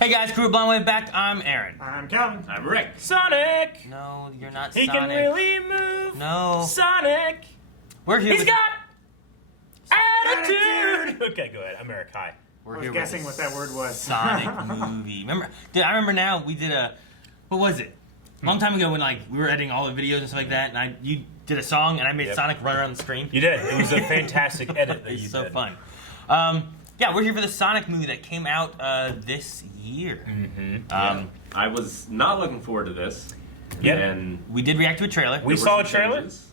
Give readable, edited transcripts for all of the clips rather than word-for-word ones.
Hey guys, Crew of Blind Wave back. I'm Aaron. I'm Calvin. I'm Rick. Sonic! No, you're not He Sonic. can really move! No. Sonic! We're here He's with... got attitude! Okay, go ahead. I'm Eric. Hi. We're I was here guessing with what that word was. Sonic movie. Remember? Dude, I remember now we did a... What was it? A long time ago when we were editing all the videos and stuff like that, and you did a song, and I made Sonic run around the screen. You did. It was a fantastic edit that It was you so did. fun. Yeah, we're here for the Sonic movie that came out this year. I was not looking forward to this. Yep. And We did react to a trailer. We there were saw a some trailer? changes.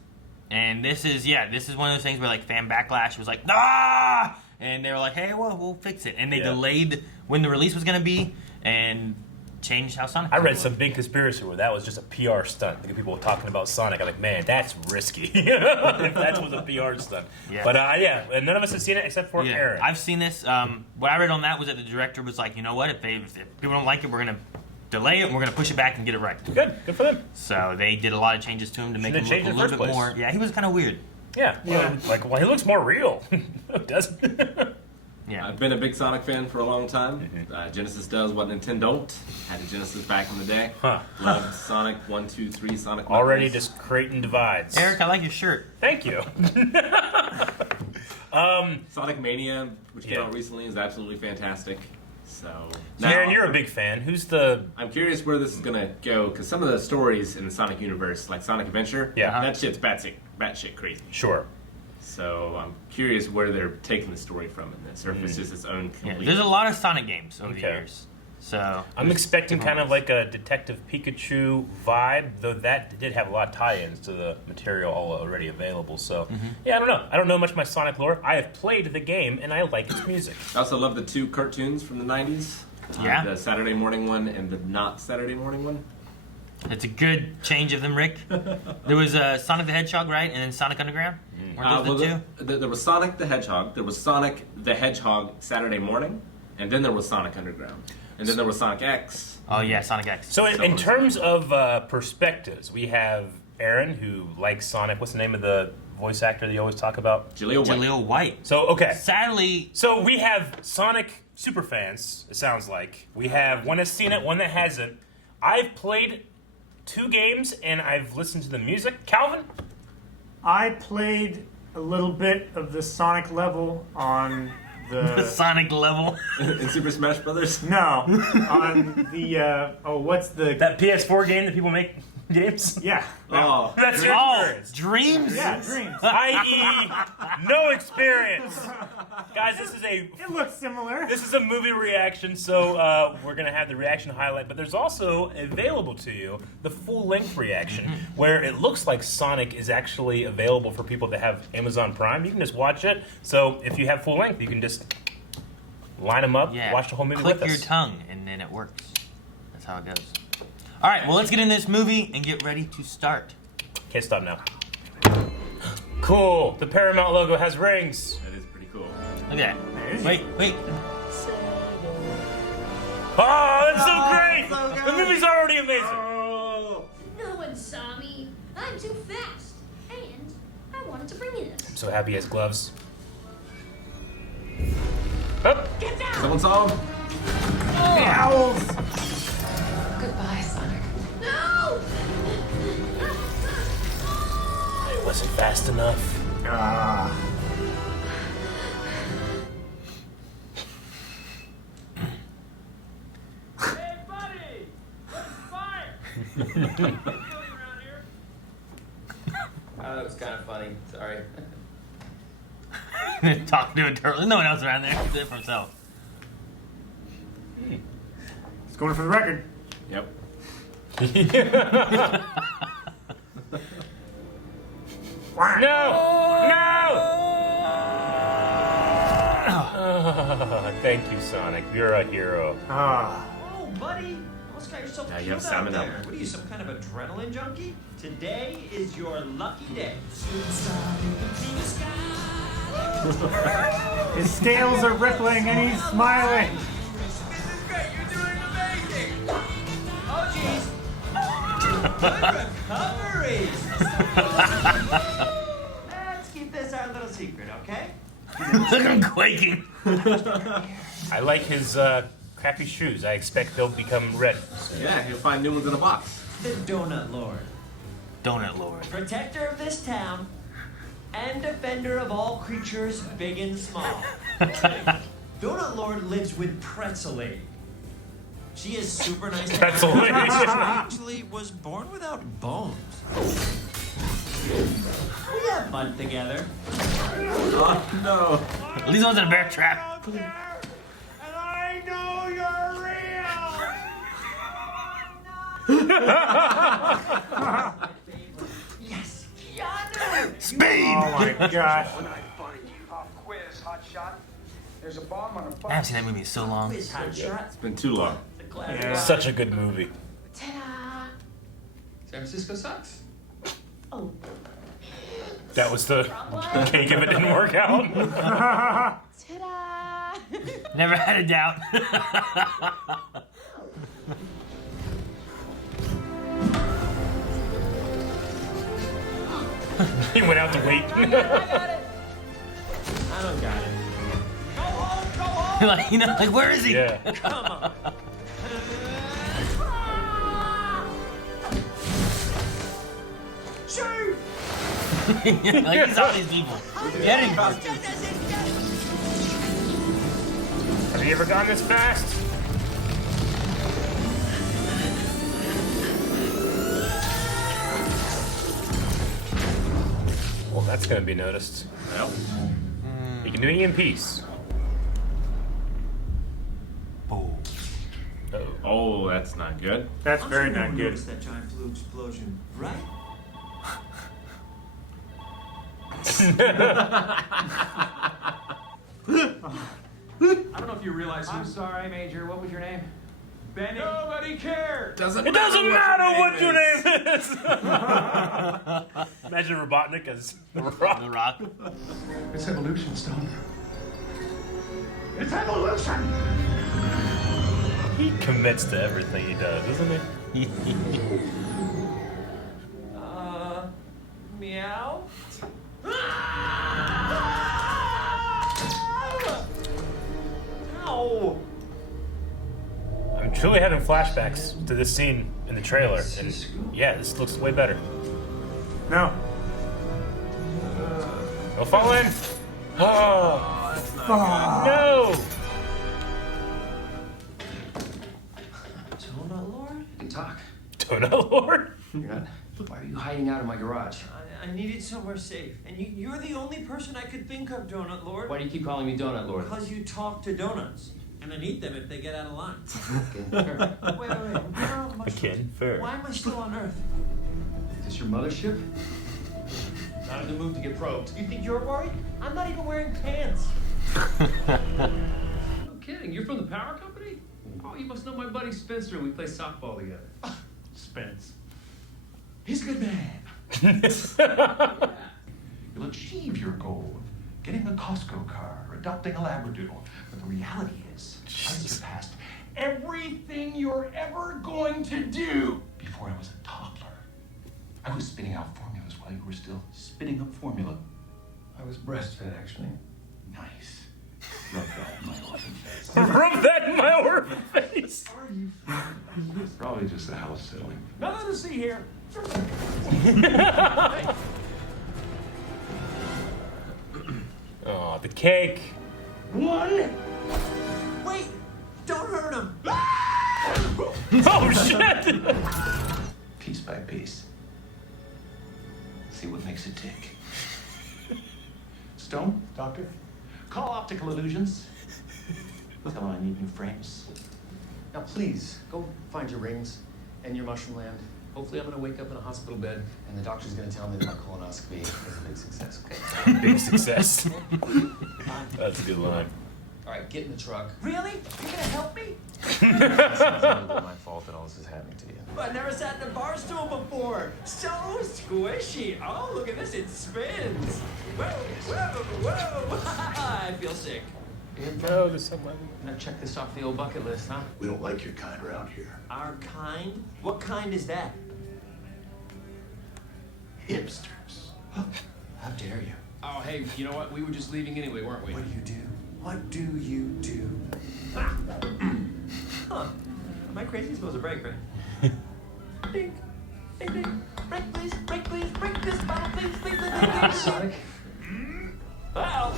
And this is one of those things where fan backlash was like, ah! And they were like, hey, well, we'll fix it. And they delayed when the release was going to be and changed how Sonic was I read gonna some big conspiracy where that was just a PR stunt. Like, people were talking about Sonic. I'm like, man, that's risky. If that was a PR stunt. Yeah. But and none of us have seen it except for Yeah, Aaron. I've seen this. What I read on that was that the director was like, you know what, if people don't like it, we're going to delay it and we're going to push it back and get it right. Good for them. So they did a lot of changes to him to make him Should've look a changed little in the bit first more. Yeah, he was kind of weird. Yeah. Well, he looks more real. Doesn't? Yeah. I've been a big Sonic fan for a long time. Genesis does what Nintendo don't. Had a Genesis back in the day. Huh. Loved Sonic 1, 2, 3, Sonic Already Knuckles. just creating divides. Eric, I like your shirt. Thank you. Sonic Mania, which came Yeah. out recently, is absolutely fantastic. So Aaron, you're a big fan. Who's the... I'm curious where this is gonna go because some of the stories in the Sonic universe, like Sonic Adventure, that shit's batshit crazy. Sure. So I'm curious where they're taking the story from in this, or if it's just its own Yeah, complete. there's a lot of Sonic games over the Okay. years. So I'm expecting kind of like a Detective Pikachu vibe, though that did have a lot of tie-ins to the material already available. So, yeah, I don't know. I don't know much of my Sonic lore. I have played the game, and I like its music. I also love the two cartoons from the 90s. Yeah. The Saturday morning one and the not Saturday morning one. it's a good change of them, Rick. There was Sonic the Hedgehog, right? And then Sonic Underground? Weren't those the two? There was Sonic the Hedgehog. There was Sonic the Hedgehog Saturday morning. And then there was Sonic Underground. And then there was Sonic X. Oh, yeah, Sonic X. So in terms of perspectives, we have Aaron, who likes Sonic. What's the name of the voice actor that you always talk about? Jaleel White. So, okay. Sadly... So we have Sonic superfans, it sounds like. We have one that's seen it, one that hasn't. I've played 2 games, and I've listened to the music. Calvin? I played a little bit of the Sonic level on The the... Sonic level. in Super Smash Brothers. No, on the, what's the... That PS4 game that people make games? Yeah. Oh, That's your Oh, experience. Dreams? Yeah, Dreams. I.e., no experience. Guys, this It looks similar. is a movie reaction, so we're going to have the reaction highlight, but there's also available to you the full-length reaction, where it looks like Sonic is actually available for people that have Amazon Prime. You can just watch it, so if you have full-length, you can just line them up, Yeah. watch the whole movie Click with us. your tongue, and then it works. That's how it goes. All right, well, let's get in this movie and get ready to start. Can't stop now. Cool. The Paramount logo has rings. that is pretty cool. Look at that. Wait. Oh, that's so great! so good. The movie's already amazing. Oh! No one saw me. I'm too fast. And I wanted to bring you this. I'm so happy he has gloves. Oh. Get down! Someone saw him? The owls! Goodbye, Sonic. No! It wasn't fast enough. Ah. Hey, buddy! What's fire? That was kind of funny. Sorry. Talking to a turtle. No one else around there. He did it for himself. It's going for the record. Yep. No! Thank you, Sonic. You're a hero. Ah. Oh, buddy! Almost got yourself Now you killed have salmon out there. up. What are you, some kind of adrenaline junkie? Today is your lucky day. His scales are rippling and he's smiling. Great, you're doing amazing! Oh, jeez! Good recovery! Let's keep this our little secret, okay? Look at him quaking. I like his Happy shoes. I expect they'll become red. Yeah, you'll find new ones in a box. The Donut Lord. Donut Lord. Protector of this town and defender of all creatures big and small. Donut Lord lives with Pretzel Lady. She is super nice. Pretzel Lady. She actually was born without bones. We have fun together. Oh no. At least one's in a bear trap. And I know you're real. Yes, Keanu! Speed! Oh my gosh. When I find you, I'll quiz, hotshot. There's a bomb on a I haven't seen that movie in so long. Quiz hot shot. It's been too long. The classic. Yeah. Such a good movie. Ta-da! San Francisco sucks. Oh, That was the cake if it didn't work out. ta-da! Never had a doubt. He went out to wait. I don't got it. Go home, go home! Like, you know, like, where is he? Yeah. Come on. Shoot! Like, he's all these people. Get him. Have you ever gone this fast? Well, that's gonna be noticed. Well, You can do it in peace. Oh. Uh-oh. oh, that's not good. That's I'm very sure no not one good. noticed that giant blue explosion, right? I don't know if you realize. I'm sorry, Major. What was your name? Benny. Nobody cared. It doesn't matter what your name is. Imagine Robotnik as the Rock. The Rock. It's evolution, Stone. It's evolution! He commits to everything he does, doesn't he? Meow? Ow! I'm truly having flashbacks to this scene in the trailer, and yeah, this looks way better. No. Don't fall in. Oh, no! Donut Lord? You can talk. Donut Lord. You're not. Why are you hiding out in my garage? I needed somewhere safe, and you're the only person I could think of, Donut Lord. Why do you keep calling me Donut Lord? Because you talk to donuts, and I need them if they get out of line. Okay. Wait. How much- Again, fair. Why am I still on Earth? Is this your mothership? Not in the mood to get probed. You think you're worried? I'm not even wearing pants. No kidding. You're from the power company? Oh, you must know my buddy Spencer. We play softball together. Spence. He's a good man. You'll achieve your goal of getting a Costco car or adopting a Labradoodle. But the reality is, I surpassed everything you're ever going to do before I was a toddler. I was spitting out formulas while you were still spitting up formula. I was breastfed, actually. Nice. Rub that in my orphan face. Rub that in my orphan face. Probably just the house settling. Nothing to see here. Oh, the cake. One. Wait! Don't hurt him! Oh shit! Piece by piece. See what makes it tick. Stone, doctor, call optical illusions. Tell them I need new frames. Now, please, go find your rings and your mushroom land. Hopefully, I'm gonna wake up in a hospital bed, and the doctor's gonna tell me that my colonoscopy is a big success, okay? Big success. That's a good line. All right, get in the truck. Really? You're gonna help me? It's a little bit my fault that all this is happening to you. I never sat in a bar stool before. So squishy. Oh, look at this. It spins. Whoa, whoa, whoa. I feel sick. Oh, there's someone. Now check this off the old bucket list, huh? We don't like your kind around here. Our kind? What kind is that? Hipsters. How dare you? Oh, hey, you know what? We were just leaving anyway, weren't we? What do you do? What do you do? Huh. Am I crazy? It's supposed to break, right? Ding. Ding, ding. Break, please. Break, please. Break this bottle, please. Please, please, please. Sonic? Wow.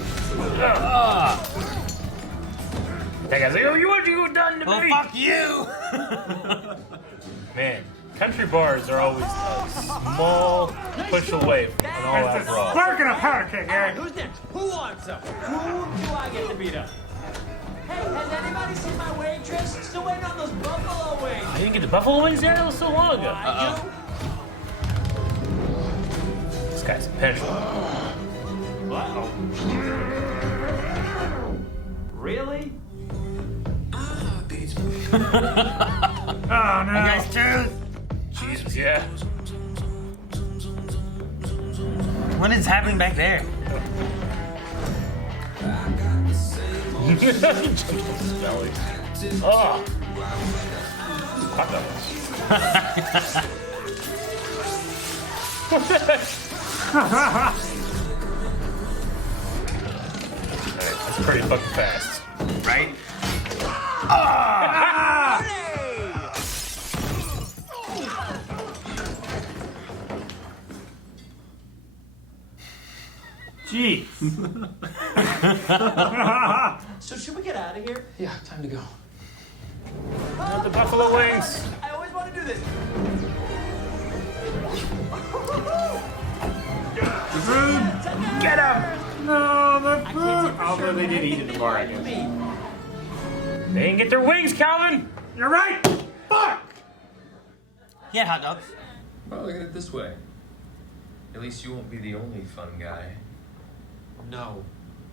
That guy's like, oh, what you done to Well, me? fuck you! Man, country bars are always a small push away from an all-out It's a brawl. spark and a powder keg, All right, Eric. who's next? Who wants some? Who do I get to beat up? Hey, has anybody seen my waitress? Still waiting on those buffalo wings. I didn't get the buffalo wings yet? That was so long ago. I do. This guy's a penetrable. Uh-oh. Really? Oh, no. You guys truth. Jesus, yeah. What is happening back there? Belly. Oh. Hot dogs. Alright, that's pretty fucking fast. Right? Jeez. So should we get out of here? Yeah, time to go. Not the buffalo wings. I always want to do this. Get him! No, the I food. can't say for Although sure, they but did I eat think at the it's bar, I fine with guess. me. They didn't get their wings, Calvin! You're right. Fuck. He had hot dogs. Well, look at it this way. At least you won't be the only fun guy. No,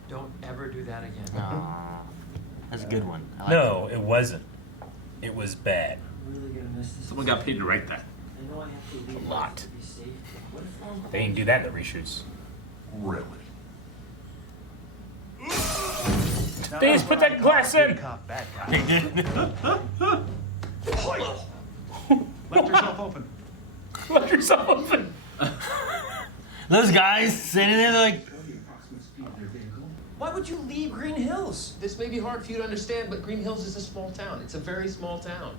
don't ever do that again. Aw, that's a good one. I like No, it wasn't. It was bad. I'm really gonna miss this. Someone got paid to write that. I know I have to leave A lot. to be safe, but what if I'm They didn't do that in the reshoots. Really? They just put that glass in! cop, bad cop. it. Left yourself open. Let yourself open! Those guys sitting there, they're like, Why would you leave Green Hills? This may be hard for you to understand, but Green Hills is a small town. It's a very small town.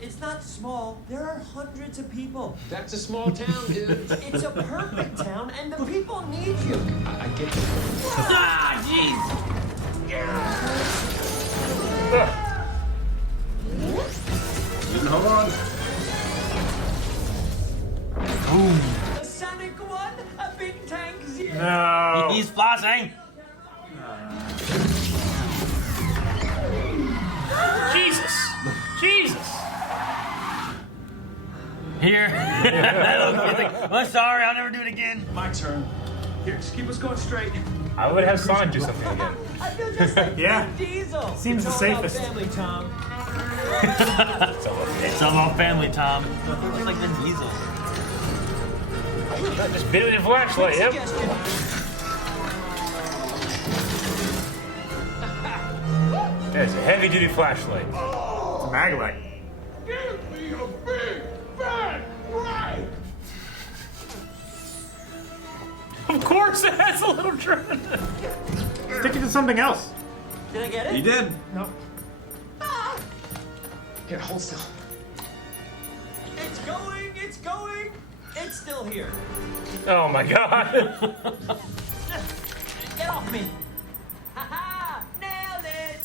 It's not small. There are hundreds of people. That's a small town, dude. It's a perfect town, and the people need you. I get you. ah, jeez. Hold on. A Sonic 1, a big tank 0. No. He's flossing. Jesus! Jesus! Here. He's like, well, sorry, I'll never do it again. My turn. Here, just keep us going straight. I would have Sonic do something again. I feel just like Yeah. Vin Diesel. Seems It's the all about safest. Family, Tom. It's all about family, Tom. It's like Vin Diesel. Just bit with a flashlight, yep. Suggestion. There's a heavy duty flashlight. It's a mag light. Give me a big fat break! Of course it has a little drone. Stick it to something else. Did I get it? You did. No. Here, hold still. It's going, it's going. It's still here. Oh my god. Get off me. Ha-ha! Nailed it.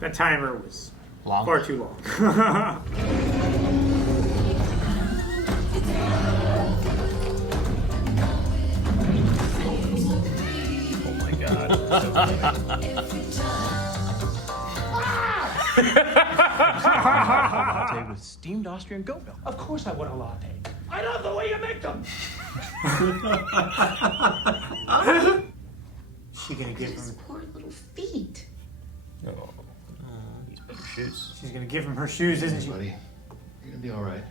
That timer was Long. far too long. Oh my god. So Latte with steamed Austrian goat milk. Of course I want a latte. I love the way you make them. She gonna give His him. poor little feet. oh. These better shoes. She's gonna give him her shoes, isn't she? Buddy, you're gonna be all right.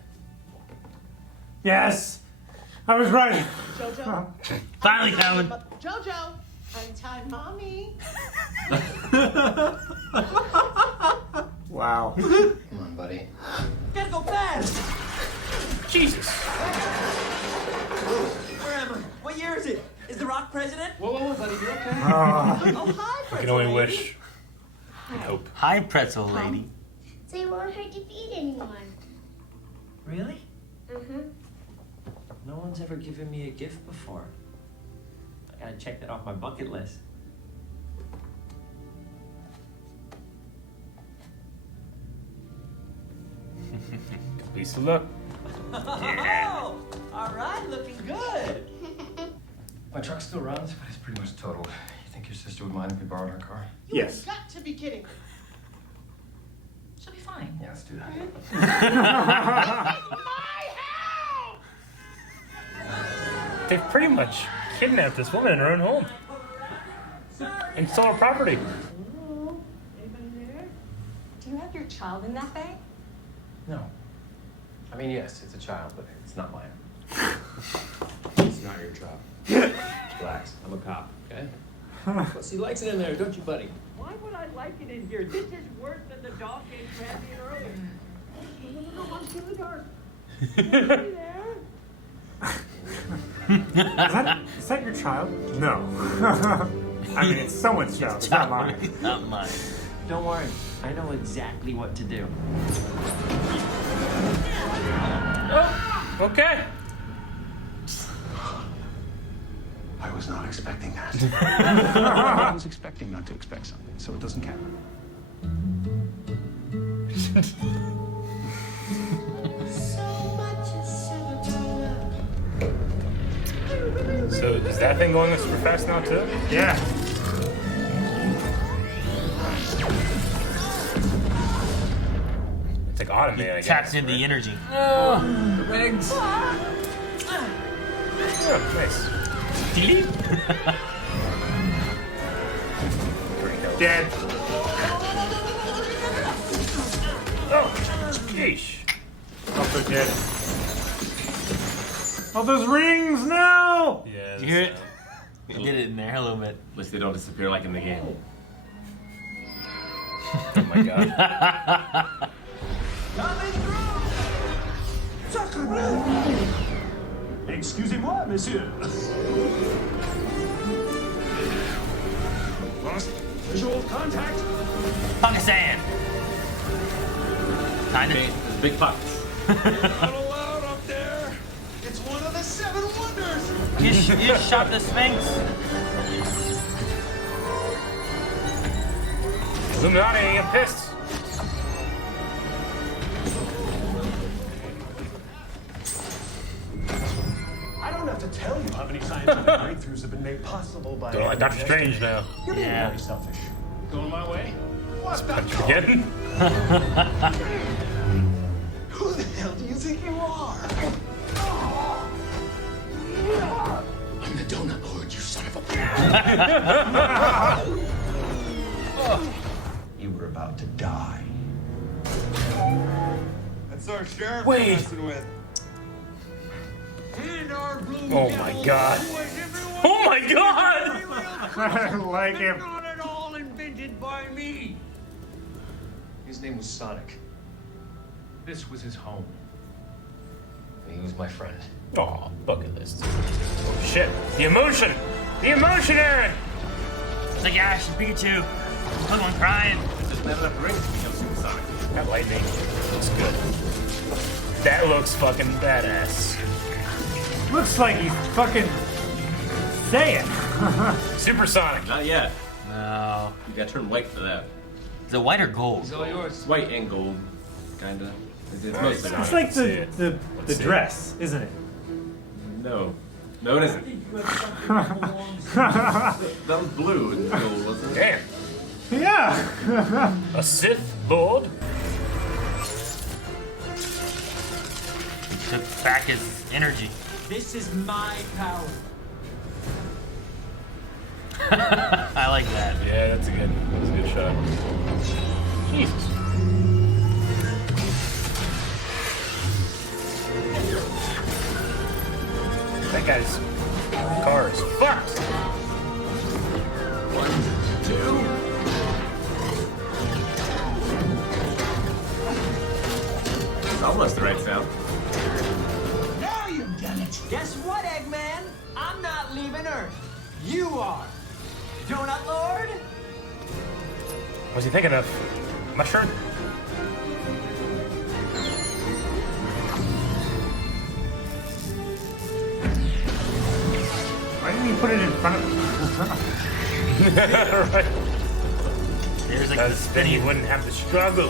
Yes, I was right. Jojo. Finally, Calvin. Jojo. Untie mommy. Wow. Come on, buddy. Gotta go fast. Jesus. Where am I? What year is it? Is The Rock president? Whoa, buddy, you okay? Oh, only lady. wish. And hope. Hi, pretzel lady. So you won't hurt your feet anymore. Really? Mm-hmm. No one's ever given me a gift before. I gotta check that off my bucket list. Piece of luck. Oh, all right, looking good. My truck still runs, but it's pretty much totaled. You think your sister would mind if we borrowed her car? Yes. Got to be kidding me. She'll be fine. Yeah, let's do that. They've pretty much kidnapped this woman in her own home. And stole her property. Hello? Anybody there? Do you have your child in that bag? No. I mean, yes, it's a child, but it's not mine. It's not your job. Relax. I'm a cop, okay? Plus, he likes it in there, don't you, buddy? Why would I like it in here? This is worse than the dog ate Randy earlier. No, I'm still in the dark. Anybody there? Is that your child? No. I mean, it's someone's child. It's not mine. Not mine. Don't worry, I know exactly what to do. Oh, okay. I was not expecting that. I was expecting not to expect something, so it doesn't count. So is that thing going super fast now too? Yeah. It's like automated, I guess. Taps into the energy. The legs. Oh, nice. Delete. Dead. Oh, yeesh. Also dead. Oh, those rings! No! Yeah. You hear it? You did it in there a little bit. At least they don't disappear like in the game. Oh my god. Coming through! Excusez-moi, monsieur. Lost visual contact. Pakistan. Kind of. Big pockets. Not allowed up there. It's one of the 7 wonders. You shot the Sphinx. Illuminati ain't get pissed. I don't have to tell you how many scientific breakthroughs have been made possible by. Don't like Doctor Strange now. You're being Yeah. very selfish. Going my way? What the Again? Who the hell do you think you are? I'm the donut lord, you son of a. You were about to die. That's our sheriff Wait. we're messing with. Oh my god. Oh my god! I like him. Not at all invented by me. His name was Sonic. This was his home. And he was my friend. Oh, bucket list. Oh shit. The emotion! The emotion, Aaron! It's like Ash and Pikachu. Someone crying. Just not enough rings to become supersonic. That lightning looks good. That looks fucking badass. Looks like he's fucking saying. Supersonic. Not yet. No. You gotta turn white for that. Is it white or gold? It's all yours. It's white and gold, kinda. It's mostly It's white. like see the it. the Let's see dress, isn't it? No. No, it isn't. That was blue and gold, wasn't it? Damn. Yeah. A Sith Lord? Took back his energy. This is my power. I like that. Yeah, that's a good shot. Jesus. That guy's car is fucked. 1, 2. It's almost the right sound. Now you've done it. Guess what, Eggman? I'm not leaving Earth. You are. Donut Lord? Was he thinking of mushroom? Why didn't you put it in front of Right. There's like Because then he wouldn't have to struggle.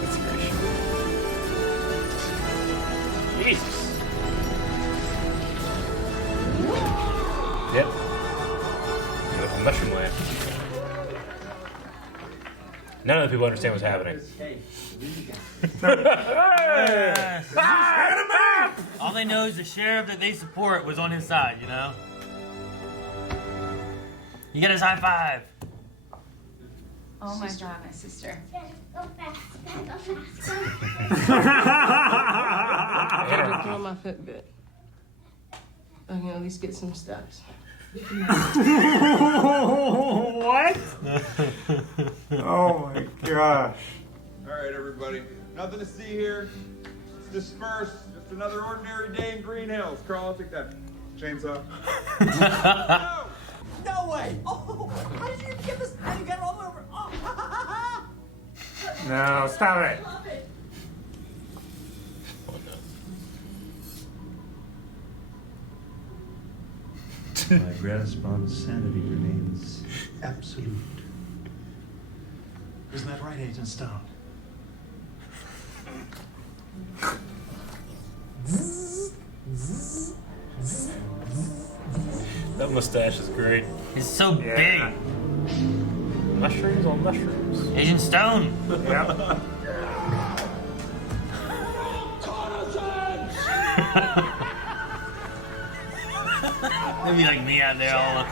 That's great. Jesus. Yep. Go to Mushroom Land. None of the people understand what's happening. All they know is the sheriff that they support was on his side, you know? You get his high five. Oh my god, my sister. Go fast, go fast. I had to throw my Fitbit. I can at least get some steps. What? Oh my gosh. All right, everybody. Nothing to see here. Let's disperse. Just another ordinary day in Green Hills. Carl, I'll take that chainsaw. No! No way! Oh, how did you get this? How did you get it all over? Oh, No, stop it. I love it. My grasp on sanity remains absolute. Isn't that right, Agent Stone? That mustache is great. He's so big. Mushrooms on mushrooms. Agent Stone. Yep. Maybe like me out there all.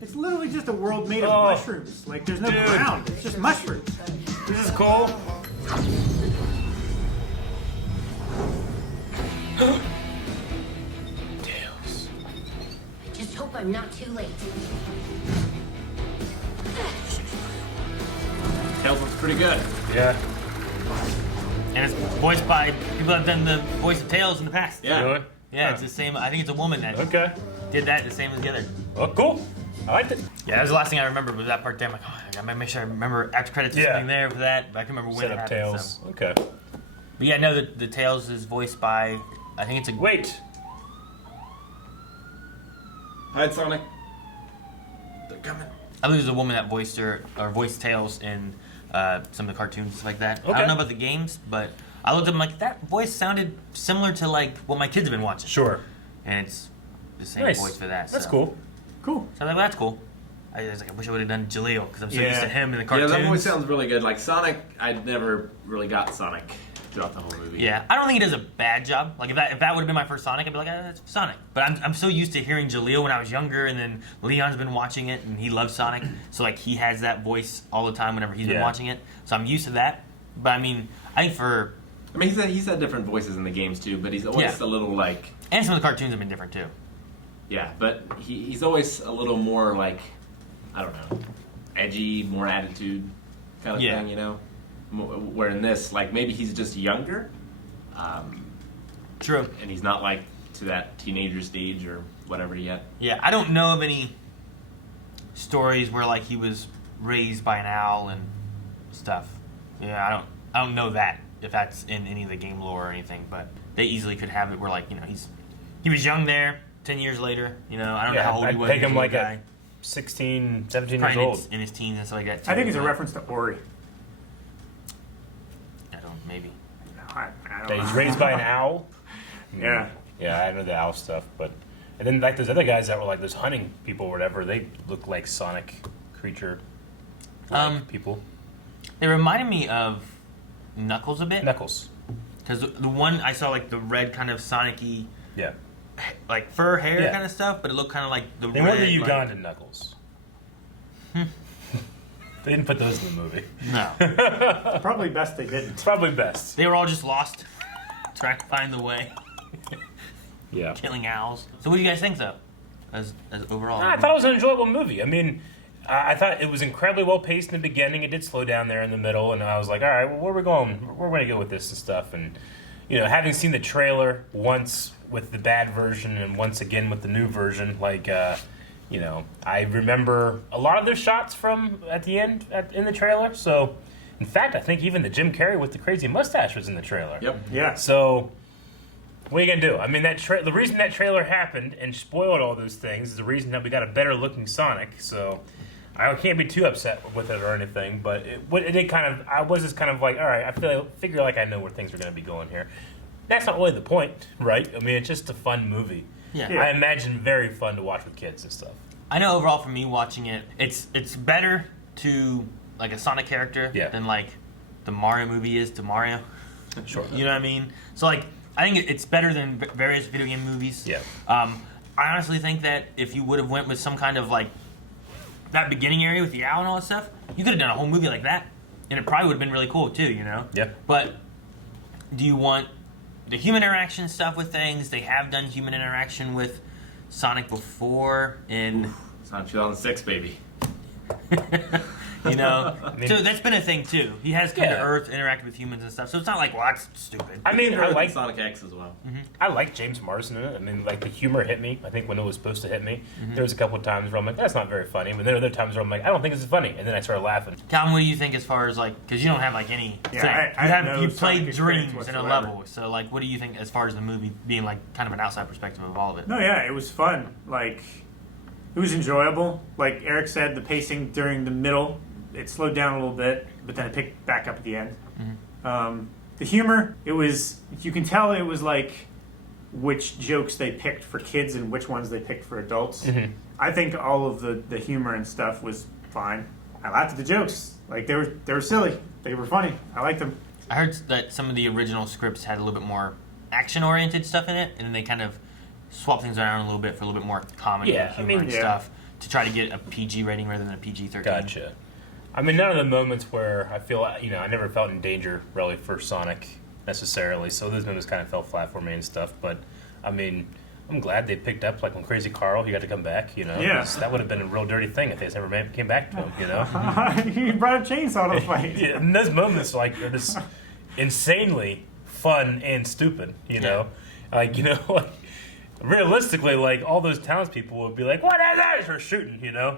It's literally just a world made of Oh. mushrooms. Like, there's no Dude. ground. It's just mushrooms. This is cool. I just hope I'm not too late. Tails looks pretty good. Yeah. And it's voiced by people that have done the voice of Tails in the past. Yeah. Really? Yeah, it's the same. I think it's a woman that Okay. did that the same as the other. Oh, cool. I liked it. Yeah, that was the last thing I remembered was that part there. I'm like, oh, I gotta make sure I remember after credits or Yeah. something there for that. But I can remember when Set it up happened. Tails. So. Okay. But yeah, no, the Tails is voiced by, I think it's a. Wait. Hide, Sonic. They're coming. I believe there's a woman that voiced her or voiced Tails in some of the cartoons and stuff like that. I Okay. don't know about the games, but I looked up and like that voice sounded similar to like what my kids have been watching. Sure. And it's the same Nice. voice for that. That's so. cool. Cool. So I'm like, well, that's cool. I was like, I wish I would have done Jaleel because I'm so used Yeah. to him in the Yeah, cartoons. that voice sounds really good. Like Sonic, I never really got Sonic throughout the whole movie. Yeah, I don't think he does a bad job. Like if that would have been my first Sonic, I'd be like, that's Sonic. But I'm so used to hearing Jaleel when I was younger, and then Leon's been watching it, and he loves Sonic, so like he has that voice all the time whenever he's been Yeah. watching it. So I'm used to that. But I mean, I think for I mean, he's had different voices in the games too, but he's always a little like. and some of the cartoons have been different too. Yeah, but he's always a little more like, I don't know, edgy, more attitude kind of Yeah. thing, you know? Where in this, like, maybe he's just younger. True. And he's not like to that teenager stage or whatever yet. Yeah, I don't know of any stories where like he was raised by an owl and stuff. Yeah, I don't know that if that's in any of the game lore or anything, but they easily could have it where like, you know, he was young there, 10 years later, you know, I don't know how old he I'd was. take he was him a like little at 16, 17 Probably years old. in his teens and stuff like that too. I think it's a but reference to Ori. I don't, maybe. I don't Yeah, know. he's raised by an owl. Yeah. Yeah, I know the owl stuff, but and then like those other guys that were like those hunting people or whatever, they look like Sonic creature people. They reminded me of Knuckles a bit. Knuckles. Because the one I saw like the red kind of Sonic-y, Yeah. like fur hair Yeah. kind of stuff, but it looked kind of like the They red. weren't the like- Ugandan Knuckles. They didn't put those in the movie. No. Probably best they didn't. It's probably best. They were all just lost, trying to find the way, Yeah. killing owls. So what do you guys think though, as overall? I thought it was an enjoyable movie. I mean, I thought it was incredibly well paced in the beginning. It did slow down there in the middle, and I was like, all right, well, where are we going? Where are we going to go with this and stuff? And, you know, having seen the trailer once with the bad version and once again with the new version, like, you You know, I remember a lot of those shots from at the end in the trailer. So, in fact, I think even the Jim Carrey with the crazy mustache was in the trailer. Yep. Yeah. So, what are you gonna do? I mean, the reason that trailer happened and spoiled all those things is the reason that we got a better looking Sonic. So, I can't be too upset with it or anything. But it did kind of. I was just kind of like, all right, I figure like I know where things are gonna be going here. That's not really the point, right? I mean, it's just a fun movie. Yeah. I imagine very fun to watch with kids and stuff. I know overall for me watching it, it's better to like a Sonic character than like the Mario movie is to Mario. Sure. You know what I mean? So like I think it's better than various video game movies. Yeah. I honestly think that if you would have went with some kind of like that beginning area with the owl and all that stuff, you could have done a whole movie like that, and it probably would have been really cool too. You know? Yeah. But do you want the human interaction stuff with things? They have done human interaction with Sonic before in Sonic 2006, baby. You know, I mean, so that's been a thing too. He has come to Yeah. Earth, interacted with humans and stuff. So it's not like, well, that's stupid. I mean, I like Sonic X as well. I like James Marsden in it. I mean, like the humor hit me. I think when it was supposed to hit me, there was a couple of times where I'm like, that's not very funny. But then other times where I'm like, I don't think this is funny, and then I started laughing. Calvin, what do you think as far as like, because you don't have like any Yeah, thing. I have no you Sonic played experience Dreams in a whatsoever. level. So like, what do you think as far as the movie being like kind of an outside perspective of all of it? No, yeah, it was fun. Like, it was enjoyable. Like Eric said, the pacing during the middle, it slowed down a little bit, but then it picked back up at the end. The humor, you can tell it was like which jokes they picked for kids and which ones they picked for adults. I think all of the humor and stuff was fine. I laughed at the jokes. Like, they were silly. They were funny. I liked them. I heard that some of the original scripts had a little bit more action-oriented stuff in it, and then they kind of swapped things around a little bit for a little bit more comedy and humor and stuff to try to get a PG rating rather than a PG-13. Gotcha. I mean, none of the moments where I feel, I never felt in danger really for Sonic necessarily. So those moments kind of fell flat for me and stuff. But I mean, I'm glad they picked up like when Crazy Carl, he got to come back. You know, Yeah. 'cause that would have been a real dirty thing if they never came back to him. You know, He brought a chainsaw to the fight. Yeah, and those moments like are just insanely fun and stupid. You know, like like realistically, like all those townspeople would be like, "What is that?" Or shooting. You know.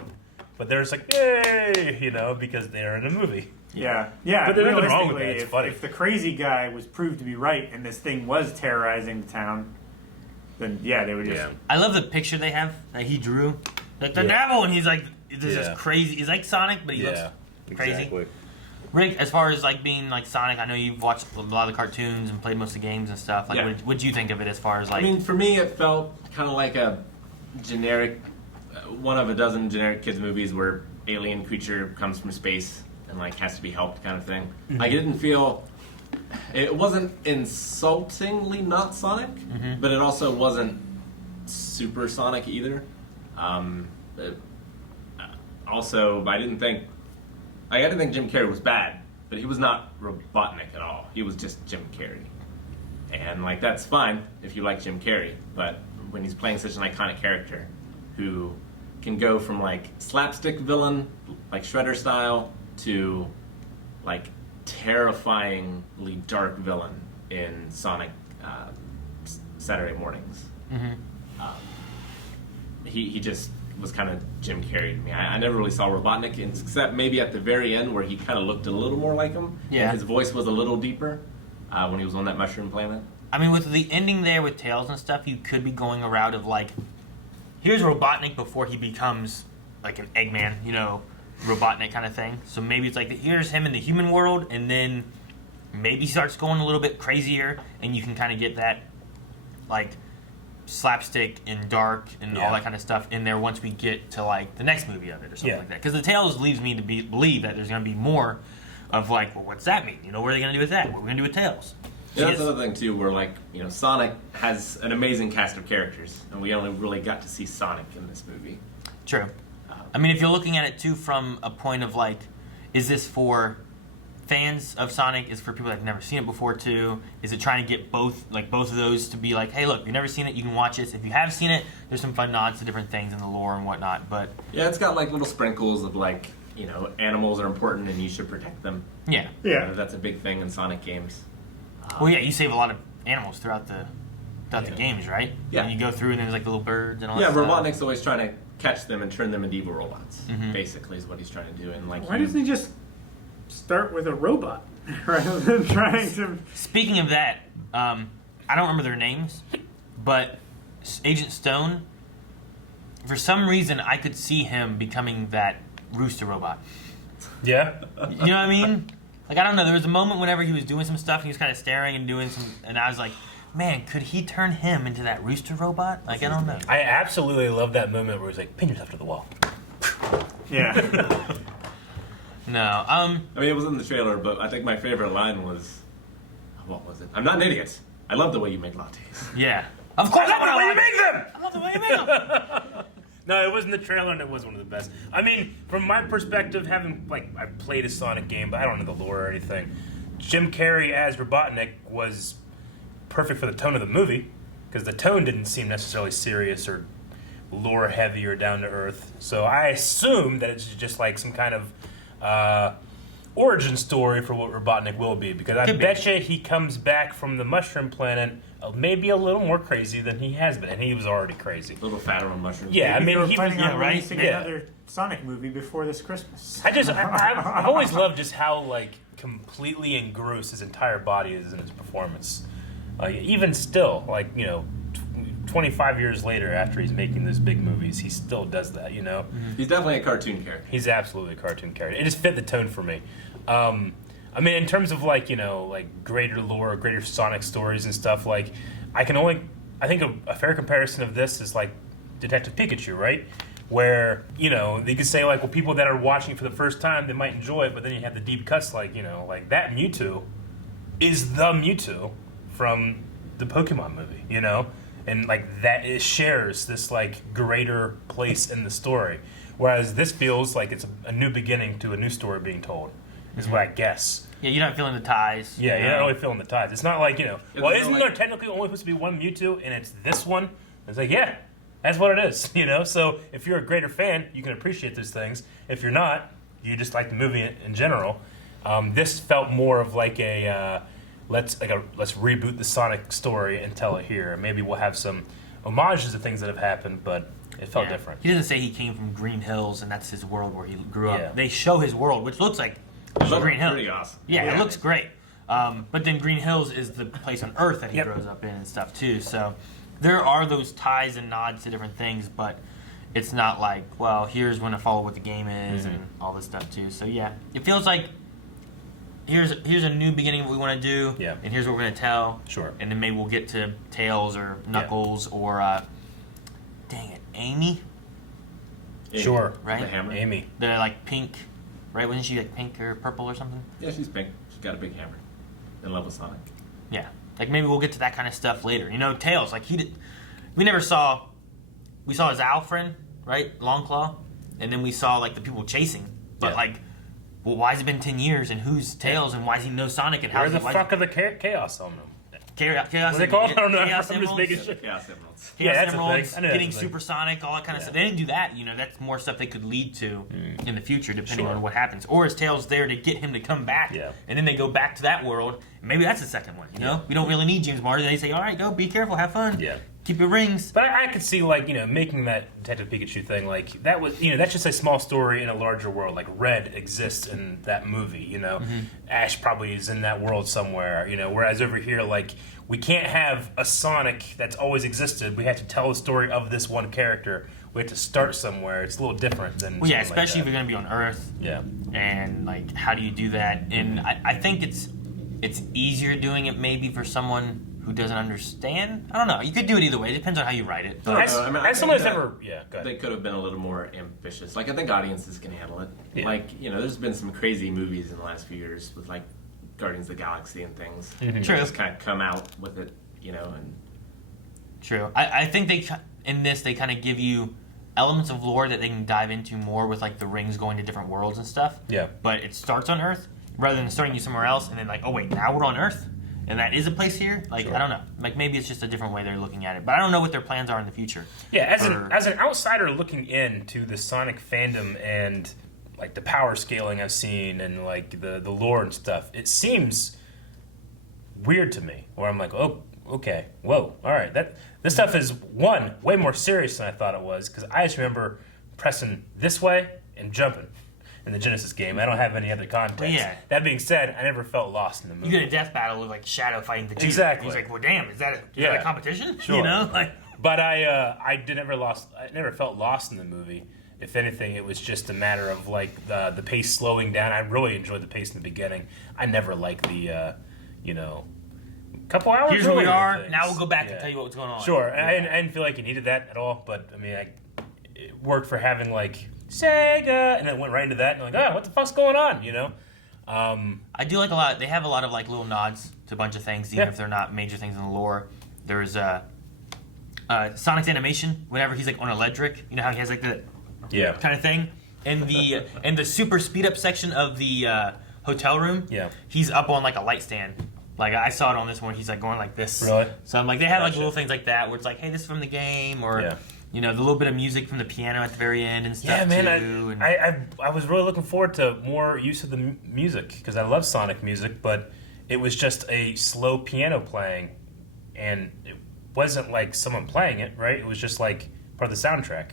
But they're just like, yay, because they're in a movie. Yeah. But there's nothing wrong with that. Realistically, It's funny. if the crazy guy was proved to be right and this thing was terrorizing the town, then yeah, they would just... I love the picture they have that he drew. Like the devil, and he's like, this is crazy. He's like Sonic, but he looks crazy. Exactly. Rick, as far as like being like Sonic, I know you've watched a lot of the cartoons and played most of the games and stuff. Like, what'd you think of it as far as like... I mean, for me, it felt kind of like a generic, one of a dozen generic kids movies where alien creature comes from space and like has to be helped kind of thing. I didn't feel, it wasn't insultingly not Sonic, but it also wasn't super Sonic either. Also, I didn't think Jim Carrey was bad, but he was not Robotnik at all. He was just Jim Carrey. And like that's fine if you like Jim Carrey, but when he's playing such an iconic character who can go from like slapstick villain, like Shredder style, to like terrifyingly dark villain in Sonic Saturday Mornings. He just was kind of Jim Carrey to me. I never really saw Robotnik, except maybe at the very end where he kind of looked a little more like him. Yeah. And his voice was a little deeper when he was on that mushroom planet. I mean, with the ending there with Tails and stuff, you could be going a route of like, here's Robotnik before he becomes like an Eggman, Robotnik kind of thing. So maybe it's like, here's him in the human world, and then maybe he starts going a little bit crazier, and you can kind of get that like slapstick and dark and all that kind of stuff in there once we get to like the next movie of it or something like that. Because the Tails leaves me to believe that there's going to be more of like, well, what's that mean? What are they going to do with that? What are we going to do with Tails? Yeah, that's another thing too, where like Sonic has an amazing cast of characters, and we only really got to see Sonic in this movie. True. I mean, if you're looking at it too from a point of like, is this for fans of Sonic? Is it for people that have never seen it before too? Is it trying to get both of those to be like, hey, look, you've never seen it, you can watch this. If you have seen it, there's some fun nods to different things in the lore and whatnot. But yeah, it's got like little sprinkles of like animals are important and you should protect them. Yeah. That's a big thing in Sonic games. Well, yeah, you save a lot of animals throughout the games, right? Yeah. And you go through and there's like the little birds and all that Yeah, stuff. Robotnik's always trying to catch them and turn them into evil robots. Basically, is what he's trying to do. And like, Why doesn't he just start with a robot rather than trying to? Speaking of that, I don't remember their names, but Agent Stone. For some reason, I could see him becoming that rooster robot. Yeah. You know what I mean? Like, I don't know. There was a moment whenever he was doing some stuff, and he was kind of staring and doing some, and I was like, man, could he turn him into that rooster robot? Like, I don't know. I absolutely love that moment where he's like, pin yourself to the wall. Yeah. No. I mean, it was in the trailer, but I think my favorite line was, what was it? I'm not an idiot. I love the way you make lattes. Yeah. Of course, I love the way you make them. I love the way you make them. No, it wasn't the trailer, and it was one of the best. I mean, from my perspective, having I played a Sonic game, but I don't know the lore or anything. Jim Carrey as Robotnik was perfect for the tone of the movie, because the tone didn't seem necessarily serious or lore heavy or down to earth. So I assume that it's just like some kind of origin story for what Robotnik will be, because I bet you he comes back from the mushroom planet maybe a little more crazy than he has been, and he was already crazy. A little fatter on mushrooms. Yeah, Maybe I mean, he was planning on releasing Yeah. another Sonic movie before this Christmas. I've always loved just how completely engrossed his entire body is in his performance. Even still, 25 years later, after he's making those big movies, he still does that. He's definitely a cartoon character. He's absolutely a cartoon character. It just fit the tone for me. I mean, in terms of greater lore, greater Sonic stories and stuff, I think a fair comparison of this is Detective Pikachu, right? Where, they could say people that are watching for the first time, they might enjoy it, but then you have the deep cuts that Mewtwo is the Mewtwo from the Pokemon movie, and that it shares this greater place in the story. Whereas this feels like it's a new beginning to a new story being told. Is what I guess. Yeah, you're not feeling the ties. Yeah, you're not really feeling the ties. It's not well, isn't no, there technically only supposed to be one Mewtwo, and it's this one? It's yeah, that's what it is, So if you're a greater fan, you can appreciate those things. If you're not, you just like the movie in general. This felt more of let's reboot the Sonic story and tell it here. Maybe we'll have some homages to things that have happened, but it felt different. He doesn't say he came from Green Hills and that's his world where he grew up. Yeah. They show his world, which looks like Green Hills. Pretty awesome. Yeah, it looks great. But then Green Hills is the place on Earth that he grows up in and stuff too. So there are those ties and nods to different things, but it's not here's when to follow what the game is and all this stuff too. So yeah, it feels like here's a new beginning of what we want to do, and here's what we're going to tell. Sure. And then maybe we'll get to Tails or Knuckles or dang it, Amy. Sure. Right? The hammer. Amy. The pink, right? Wasn't she pink or purple or something? Yeah, she's pink. She's got a big hammer. In love with Sonic. Yeah. Maybe we'll get to that kind of stuff later. Tails, we never saw, we saw his owl friend, right? Longclaw. And then we saw, the people chasing. But, well, why has it been 10 years and who's Tails and why does he know Sonic and how Where the fuck are the Chaos on them? Chaos What are they called? I don't know. Chaos I'm just making Emeralds. sure. Chaos Emeralds. Chaos that's a Emeralds, thing. I know getting that's a thing. supersonic, all that kind of stuff. They didn't do that. That's more stuff they could lead to in the future, depending on what happens. Or is Tails there to get him to come back? Yeah. And then they go back to that world. And maybe that's the second one. We don't really need James Martin. They say, all right, go, be careful, have fun. Yeah. Keep your rings. But I could see, making that Detective Pikachu thing, that was, that's just a small story in a larger world. Red exists in that movie, Ash probably is in that world somewhere, whereas over here, we can't have a Sonic that's always existed. We have to tell the story of this one character. We have to start somewhere. It's a little different than. Well, yeah, especially if you're going to be on Earth. Yeah. And how do you do that? And I think it's easier doing it maybe for someone who doesn't understand. I don't know. You could do it either way. It depends on how you write it. I think go ahead. They could have been a little more ambitious. I think audiences can handle it. Yeah. There's been some crazy movies in the last few years with Guardians of the Galaxy and things. True. Just kind of come out with it, and. True. I think in this they kind of give you elements of lore that they can dive into more with the rings going to different worlds and stuff. Yeah. But it starts on Earth rather than starting you somewhere else and then oh wait, now we're on Earth and that is a place here. Sure. I don't know. Maybe it's just a different way they're looking at it. But I don't know what their plans are in the future. Yeah, as an outsider looking into the Sonic fandom and the power scaling I've seen and the lore and stuff, it seems weird to me. Where I'm oh, okay, whoa, all right. This stuff is way more serious than I thought it was, because I just remember pressing this way and jumping in the Genesis game. I don't have any other context. Well, yeah. That being said, I never felt lost in the movie. You get a death battle with like Shadow fighting Vegeta. Exactly. He's like, well, damn, is that a competition? Sure. You know, like. But I never felt lost in the movie. If anything, it was just a matter of like the pace slowing down. I really enjoyed the pace in the beginning. I never liked the, couple hours. Here's where we earlier are. things. Now we'll go back and tell you what's going on. Sure. I didn't feel like you needed that at all. But I mean, it worked for having like Sega, and then went right into that, and like, oh, what the fuck's going on? You know. I do like a lot. They have a lot of like little nods to a bunch of things, even if they're not major things in the lore. There's Sonic's animation whenever he's like on electric. You know how he has like the kind of thing in the super speed up section of the hotel room. Yeah, he's up on like a light stand. Like I saw it on this one. He's like going like this. Really? So I'm like they have like little things like that where it's like, hey, this is from the game, or you know, the little bit of music from the piano at the very end and stuff. Yeah, man. too. I was really looking forward to more use of the music because I love Sonic music, but it was just a slow piano playing, and it wasn't like someone playing it, right? It was just like part of the soundtrack.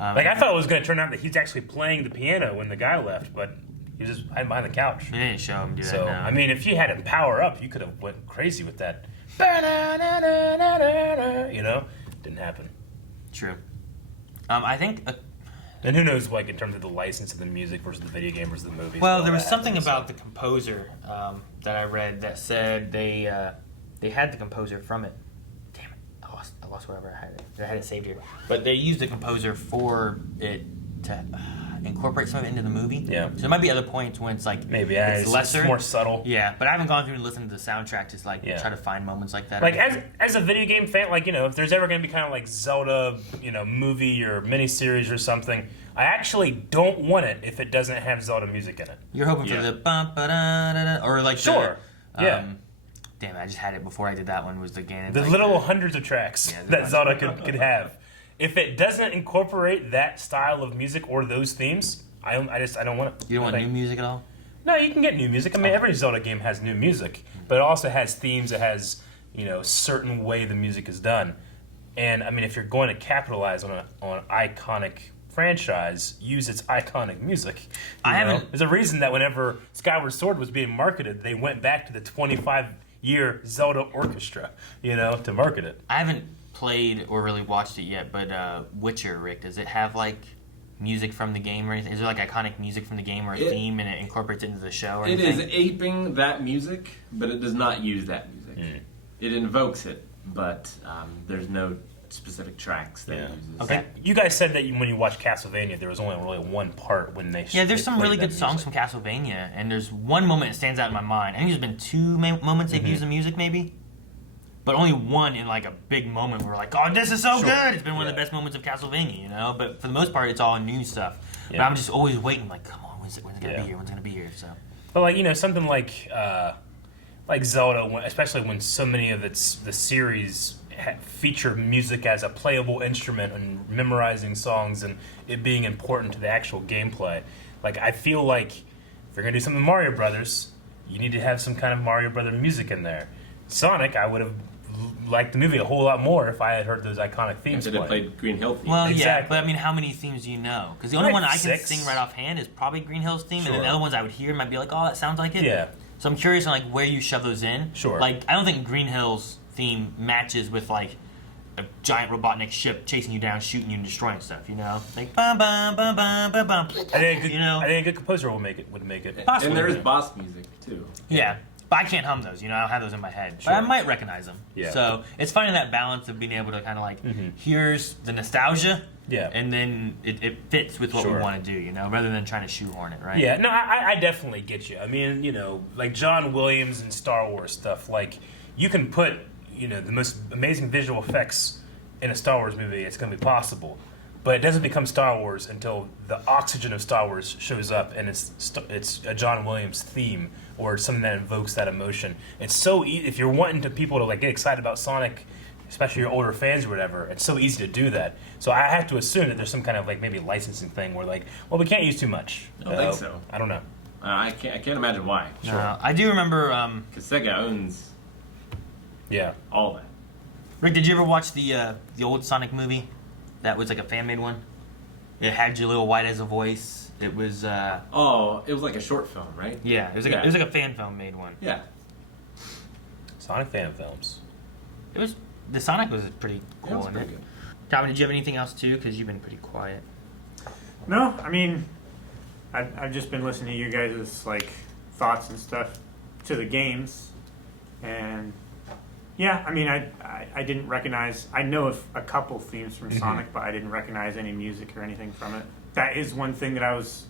Like I thought it was going to turn out that he's actually playing the piano when the guy left, but he was just hiding behind the couch. They didn't show him do So that. No. I mean, if you had him power up, you could have went crazy with that. You know, didn't happen. True. I think. And who knows, like in terms of the license of the music versus the video game versus the movie. Well, there was something about the composer that I read that said they had the composer from it. Damn it, I lost wherever I had it. I had it saved here, but they used the composer for it to incorporate some of it into the movie. Yeah. So there might be other points when it's like maybe it's lesser, it's more subtle. Yeah, but I haven't gone through and listened to the soundtrack to like try to find moments like that. Like as a video game fan, like if there's ever going to be kind of like Zelda, movie or miniseries or something, I actually don't want it if it doesn't have Zelda music in it. You're hoping for the bum ba da da da or like sure, Damn it, I just had it before I did that one. Was the game the literal hundreds of tracks that Zelda could have. If it doesn't incorporate that style of music or those themes, I don't want it. You don't want new music at all? No, you can get new music. I mean, every Zelda game has new music, but it also has themes. It has certain way the music is done, and I mean, if you're going to capitalize on an iconic franchise, use its iconic music. There's a reason that whenever Skyward Sword was being marketed, they went back to the 25-year Zelda orchestra, to market it. I haven't played or really watched it yet, but Witcher, Rick, does it have like music from the game or anything? Is there like iconic music from the game or a theme and it incorporates it into the show or anything? It is aping that music, but it does not use that music. It invokes it, but there's no specific tracks that it uses. Okay. You guys said that when you watched Castlevania, there was only really one part when they there's some really good songs from Castlevania, and there's one moment that stands out in my mind. I think there's been two moments they've used the music, maybe. But only one in like a big moment where we're like, oh, this is so good. It's been one of the best moments of Castlevania, But for the most part, it's all new stuff. But I'm just always waiting, like, come on, when's it gonna be here? When's it gonna be here? So. But like something like Zelda, especially when so many of the series feature music as a playable instrument and memorizing songs and it being important to the actual gameplay. Like I feel like if you're gonna do something Mario Brothers, you need to have some kind of Mario Brother music in there. Sonic, I would have liked the movie a whole lot more if I had heard those iconic themes. Should have played Green Hill theme. Well, yeah, but I mean, how many themes do you know? Because the only one I can sing right offhand is probably Green Hill's theme, and then the other ones I would hear might be like, oh, that sounds like it. Yeah. So I'm curious on like where you shove those in. Sure. Like I don't think Green Hill's theme matches with like a giant Robotnik ship chasing you down, shooting you, and destroying stuff. Like bum bum bum bum bum bum. I think a good composer would make it. Possibly. And there is boss music too. Yeah. But I can't hum those, I don't have those in my head. But I might recognize them. Yeah. So it's finding that balance of being able to kind of like, here's the nostalgia, and then it fits with what we want to do, rather than trying to shoehorn it, right? Yeah, no, I definitely get you. I mean, like John Williams and Star Wars stuff, like you can put, the most amazing visual effects in a Star Wars movie, it's going to be possible. But it doesn't become Star Wars until the oxygen of Star Wars shows up and it's a John Williams theme or something that invokes that emotion. It's so easy if you're wanting people to like get excited about Sonic, especially your older fans or whatever. It's so easy to do that. So I have to assume that there's some kind of like maybe licensing thing where like, well, we can't use too much. I don't think so. I don't know. I can't imagine why. Sure. I do remember because Sega owns all that. Rick, did you ever watch the old Sonic movie? That was like a fan-made one. It had Jaleel White as a voice. It was. It was like a short film, right? Yeah, it was like a fan film made one. Yeah. Sonic fan films. The Sonic was pretty cool. Yeah, it was pretty good. Tommy, did you have anything else too? Because you've been pretty quiet. No, I mean, I've just been listening to you guys' like thoughts and stuff to the games, and yeah, I mean, I didn't recognize. I know of a couple themes from Sonic, but I didn't recognize any music or anything from it. That is one thing that I was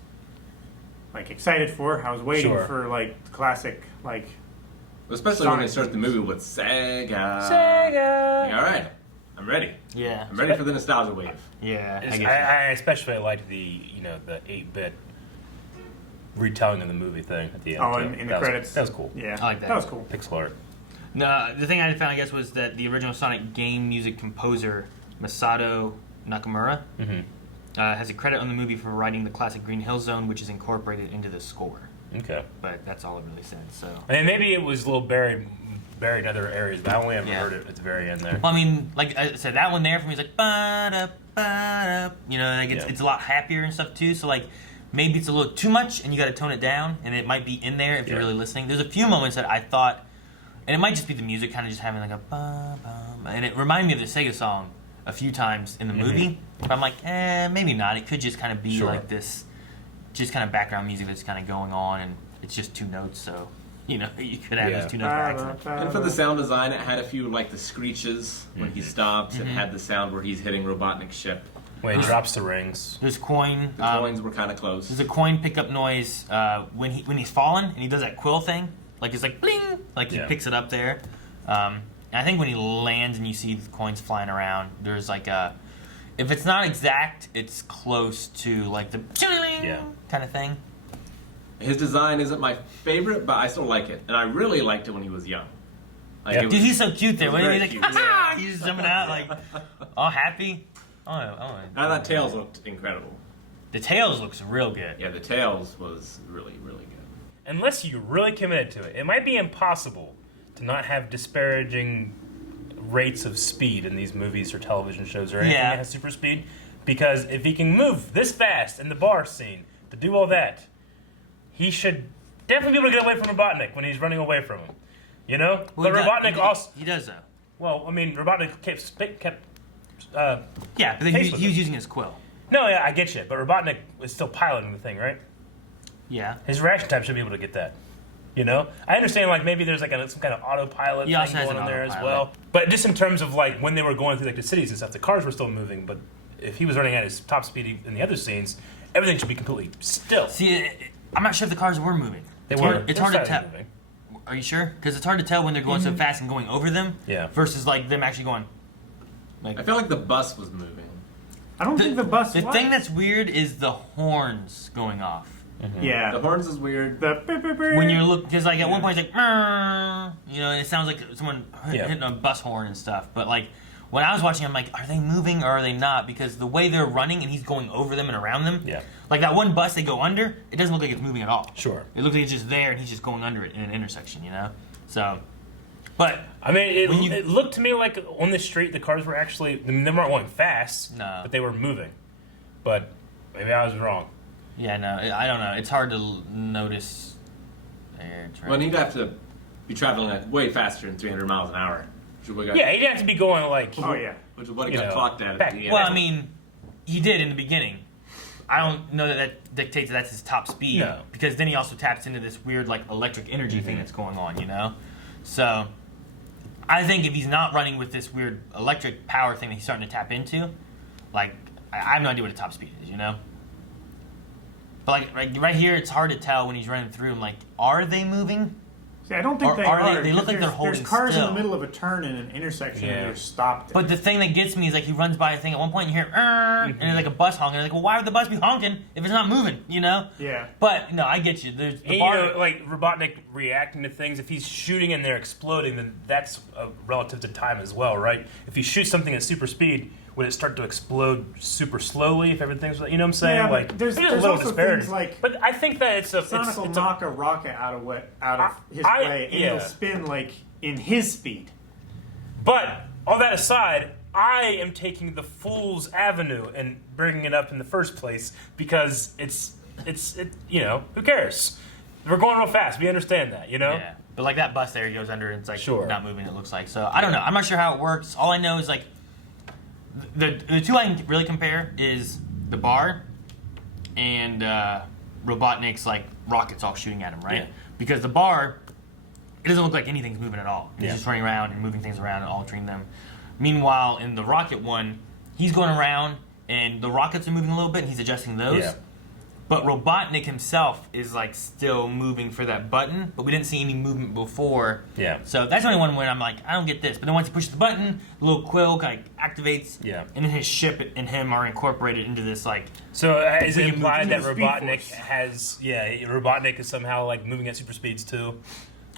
like excited for. I was waiting for like the classic like. Especially Sonic when they start the movie with Sega. Sega. All right, I'm ready. Yeah, I'm ready for the nostalgia wave. Yeah, I especially liked the 8-bit retelling of the movie thing at the end. Oh, in the credits. That was cool. Yeah, I like that. That was cool. Pixel art. No, the thing I found, I guess, was that the original Sonic game music composer Masato Nakamura has a credit on the movie for writing the classic Green Hill Zone, which is incorporated into the score. Okay. But that's all it really said. So. I mean, maybe it was a little buried in other areas, but I only ever heard it at the very end there. Well, I mean, like I said, that one there for me is like ba-da, ba-da. You know, like it's a lot happier and stuff too. So like maybe it's a little too much, and you got to tone it down, and it might be in there if you're really listening. There's a few moments that I thought, and it might just be the music kind of just having like a ba-ba, and it reminded me of the Sega song a few times in the movie. But I'm like, maybe not. It could just kind of be like this. Just kind of background music that's kind of going on, and it's just two notes, so you know you could have those two notes by accident. And for the sound design, it had a few like the screeches when he stops. It had the sound where he's hitting Robotnik's ship. When he drops the rings. There's coin. The coins were kind of close. There's a coin pickup noise when he's falling, and he does that quill thing, like it's like bling, like he picks it up there. And I think when he lands and you see the coins flying around, there's like a. If it's not exact, it's close to like the kind of thing. His design isn't my favorite, but I still like it, and I really liked it when he was young. Like, Dude, he's so cute there. When he's like, ah! he's just jumping out like all happy. I thought Tails looked incredible. The Tails looks real good. Yeah, the Tails was really, really good. Unless you really committed to it, it might be impossible to not have disparaging rates of speed in these movies or television shows or anything that has super speed, because if he can move this fast in the bar scene to do all that, he should definitely be able to get away from Robotnik when he's running away from him. You know? Well, but Robotnik also... He does, though. Well, I mean, Robotnik kept yeah, but he was using his quill. No, yeah, I get you, but Robotnik was still piloting the thing, right? Yeah. His reaction time should be able to get that. You know, I understand like maybe there's like some kind of autopilot thing going on there as well. But just in terms of like when they were going through like the cities and stuff, the cars were still moving. But if he was running at his top speed in the other scenes, everything should be completely still. See, I'm not sure if the cars were moving. They were. It's hard to tell. Are you sure? Because it's hard to tell when they're going so fast and going over them. Yeah. Versus like them actually going. Like I feel like the bus was moving. I don't think the bus. The thing that's weird is the horns going off. Yeah, the horns is weird. When you're looking, because like at one point it's like, you know, it sounds like someone hitting a bus horn and stuff. But like when I was watching, I'm like, are they moving or are they not? Because the way they're running and he's going over them and around them. Yeah. Like that one bus they go under, it doesn't look like it's moving at all. Sure. It looks like it's just there and he's just going under it in an intersection, you know. So, but I mean, it looked to me like on the street the cars were actually, I mean, they weren't going fast, but they were moving. But maybe I was wrong. Yeah, no, I don't know. It's hard to notice. Well, he'd have to be traveling like way faster than 300 miles an hour. Yeah, he'd have to be going like... Oh, yeah. Which is what he got clocked at the end. Well, I mean, he did in the beginning. I don't know that dictates that's his top speed. No. Because then he also taps into this weird like electric energy thing that's going on, you know? So, I think if he's not running with this weird electric power thing that he's starting to tap into, like, I have no idea what his top speed is, you know? But like right here, it's hard to tell when he's running through. I'm like, are they moving? See, I don't think they are. They look like they're holding There's cars still. in the middle of a turn in an intersection and they're stopped. But the thing that gets me is like he runs by a thing at one point and you hear, and it's like a bus honking. And like, well, why would the bus be honking if it's not moving? You know? Yeah. But no, I get you. There's the And, bar. you know, like Robotnik reacting to things. If he's shooting and they're exploding, then that's relative to time as well, right? If you shoot something at super speed, would it start to explode super slowly if everything's, you know what I'm saying? Yeah, like but there's a little also disparity. things like but I think that it's a Sonic will knock a rocket out of his I- way, and yeah. it'll spin like in his speed. But all that aside, I am taking the Fool's Avenue and bringing it up in the first place because it's who cares? We're going real fast. We understand that, Yeah. But like that bus there, he goes under and it's like Sure. not moving, it looks like. So I don't know. I'm not sure how it works. All I know is like the two I can really compare is the bar and Robotnik's like rockets all shooting at him, right? Yeah. Because the bar, it doesn't look like anything's moving at all. He's Yeah. just running around and moving things around and altering them. Meanwhile, in the rocket one, he's going around and the rockets are moving a little bit and he's adjusting those. Yeah. But Robotnik himself is like still moving for that button, but we didn't see any movement before. Yeah. So that's the only one where I'm like, I don't get this. But then once he pushes the button, the little quill like activates. Yeah. And then his ship and him are incorporated into this like. So is it implied that Speed Robotnik Force. has Robotnik is somehow like moving at super speeds too?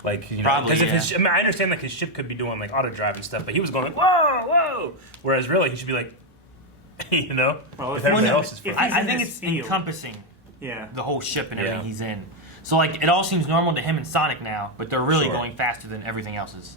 Like, Probably, because yeah. I understand like his ship could be doing like auto drive and stuff, but he was going like whoa, whoa. Whereas really he should be like, Well, if if everybody he's- else is if first. he's I in think this it's field. encompassing Yeah. the whole ship and everything Yeah. he's in. So like it all seems normal to him and Sonic now, but they're really Sure. going faster than everything else's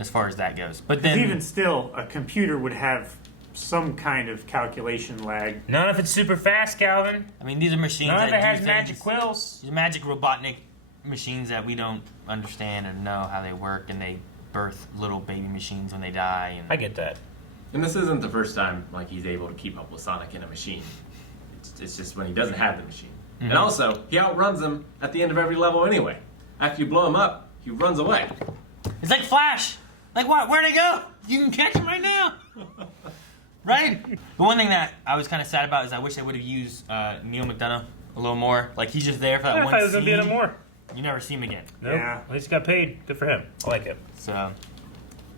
as far as that goes. But Because then even still, a computer would have some kind of calculation lag. None if it's super fast, Calvin. I mean these are machines None if that it has do magic things- quills. These are magic Robotnik machines that we don't understand or know how they work, and they birth little baby machines when they die. And I get that. And this isn't the first time like he's able to keep up with Sonic in a machine. It's just when he doesn't have the machine. And also, he outruns him at the end of every level anyway. After you blow him up, he runs away. It's like Flash. Like what? Where'd he go? You can catch him right now. Right? The one thing that I was kind of sad about is I wish they would have used Neil McDonough a little more. Like he's just there for that I one thought he was scene. gonna be in it more. You never see him again. Nope. Yeah. At least he got paid. Good for him. I like it. So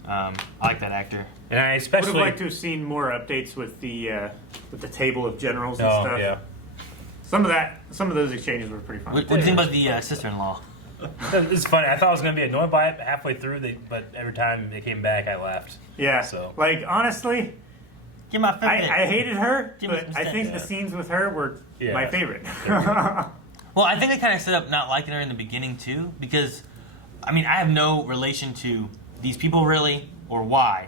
I like that actor. And I Would especially have liked to have seen more updates with the table of generals and Oh stuff. yeah. Some of those exchanges were pretty fun. What do you think about the sister-in-law? It's funny. I thought I was gonna be annoyed by it halfway through, but every time they came back, I lauged. Yeah. So. Like honestly, Give my Fitbit. I hated her, Give me but some I think steps. the scenes with her were Yeah. my favorite. Well, I think they kind of set up not liking her in the beginning too, because, I mean, I have no relation to these people really, or why,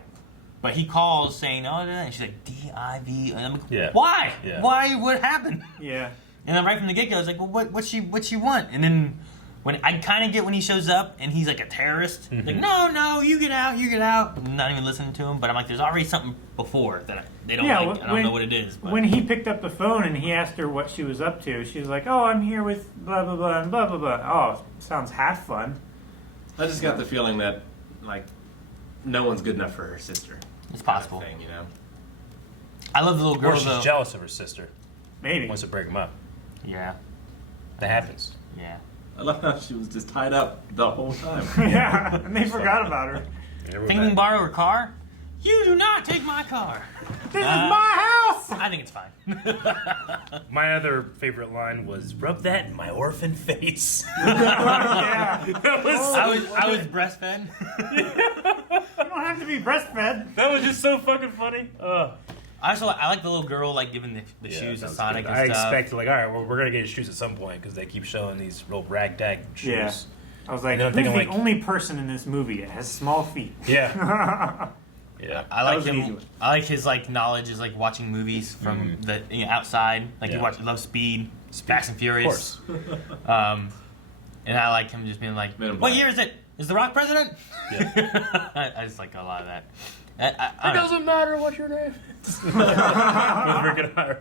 but he calls saying, "Oh," and she's like, "D-I-V," and I'm like, Yeah. "Why? Yeah. Why? What happened?" Yeah. And then right from the get-go, I was like, "Well, what she want?" And then when I kind of get when he shows up and he's like a terrorist, like, "No, you get out, you get out," I'm not even listening to him, but I'm like, "There's already something before that they don't like. I don't know what it is." But. When he picked up the phone and he asked her what she was up to, she was like, "Oh, I'm here with blah blah blah and blah blah blah." Oh, sounds half fun. I just got the feeling that like no one's good enough for her sister. It's possible. Kind of thing, you know. I love the little girl Or she's though. jealous of her sister. Maybe. Wants to break them up. Yeah, That happens. yeah. I love how she was just tied up the whole time. Yeah, and they forgot about her. Think we can borrow her car? You do not take my car. This is my house. I think it's fine. My other favorite line was, "Rub that in my orphan face." Yeah. That was so I was breastfed. You don't have to be breastfed. That was just so fucking funny. I like the little girl like giving the shoes to that was Sonic good. and I stuff. expected like, all right, well, we're gonna get his shoes at some point because they keep showing these real ragtag shoes. Yeah. I was like, And then I'm who's thinking, the like- only person in this movie that has small feet? Yeah. Yeah. I That like was an easy him. one. I like his like knowledge is like watching movies from the outside. Like Yeah. he loves Speed, Fast and Furious. Of And I like him just being like, Men in "What Black. year is it? Is The Rock president?" Yeah. I just like a lot of that. I It don't know. doesn't matter what your name is. With Rick and Ira.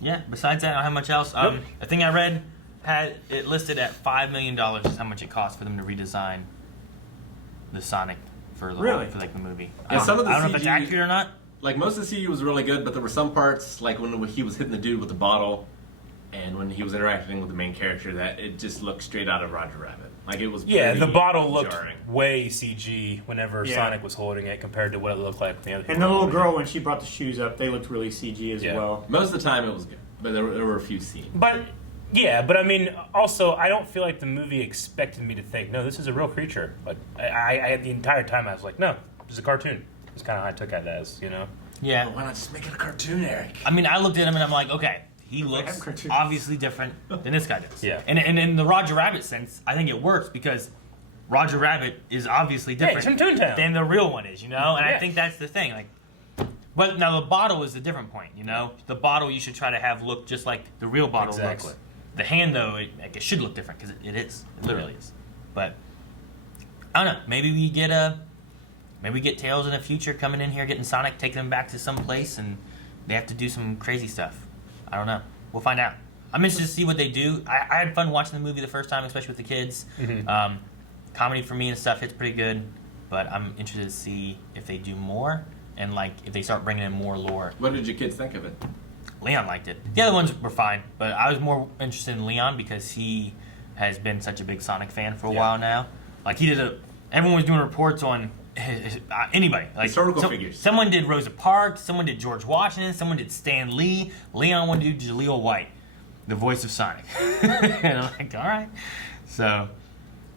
Yeah. Besides that, I don't have much else. Nope. The thing I read had it listed at $5 million is how much it cost for them to redesign the Sonic for the Really? for like the movie. Yeah, some of the I don't know if it's CG accurate or not. Like most of the CG was really good, but there were some parts, like when he was hitting the dude with the bottle, and when he was interacting with the main character, that it just looked straight out of Roger Rabbit. Like it was. Yeah, pretty the bottle looked jarring. way CG whenever Yeah. Sonic was holding it compared to what it looked like when the other people And the were little holding girl, when she brought the shoes up, they looked really CG as Yeah. well. Most of the time it was good, but there were a few scenes. it. But yeah, but I mean, also, I don't feel like the movie expected me to think, no, this is a real creature. Like I the entire time I was like, no, it's a cartoon. It's kind of how I took it as, you know. Yeah. Why not just make it a cartoon, Eric? I mean, I looked at him and I'm like, okay, he have looks cartoons. obviously different than this guy does. Yeah. And in the Roger Rabbit sense, I think it works because Roger Rabbit is obviously Yeah, different he's from Toontown. than the real one is, you know? And Yeah. I think that's the thing. Like, But now the bottle is a different point, you know? The bottle you should try to have look just like the real bottle Exactly. looks. The hand, though, it should look different because it is. It literally is. But I don't know. Maybe we get Tails in the future coming in here, getting Sonic, taking him back to some place, and they have to do some crazy stuff. I don't know. We'll find out. I'm interested to see what they do. I had fun watching the movie the first time, especially with the kids. Mm-hmm. Comedy for me and stuff hits pretty good, but I'm interested to see if they do more and like if they start bringing in more lore. What did your kids think of it? Leon liked it. The other ones were fine, but I was more interested in Leon because he has been such a big Sonic fan for a while now. Like everyone was doing reports on anybody. Like historical figures. Someone did Rosa Parks, someone did George Washington, someone did Stan Lee. Leon wanted to do Jaleel White, the voice of Sonic. And I'm like, all right. So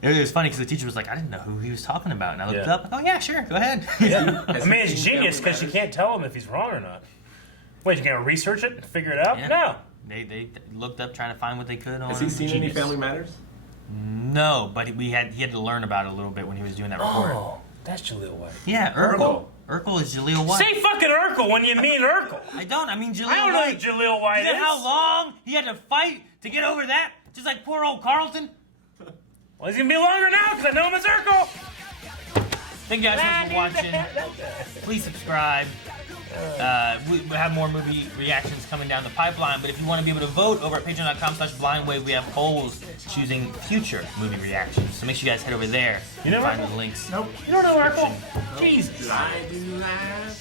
it was funny because the teacher was like, I didn't know who he was talking about. And I looked up, oh yeah, sure, go ahead. Yeah. I mean, it's genius because you can't tell him if he's wrong or not. Wait, you gonna research it and figure it out? Yeah. No. They looked up trying to find what they could on Has he seen any Family Matters? No, but he had to learn about it a little bit when he was doing that report. Oh, that's Jaleel White. Yeah, Urkel. Urkel is Jaleel White. Say fucking Urkel when you mean Urkel. I don't. I mean Jaleel White. I don't know who Jaleel White You know is. how long he had to fight to get over that? Just like poor old Carlton. Well, he's gonna be longer now because I know him as Urkel. Thank you guys for watching. Please subscribe. We have more movie reactions coming down the pipeline, but if you want to be able to vote over at patreon.com/blindwave, we have polls choosing future movie reactions. So make sure you guys head over there and find the links. Nope. You don't know Urkel? Jesus. I do that.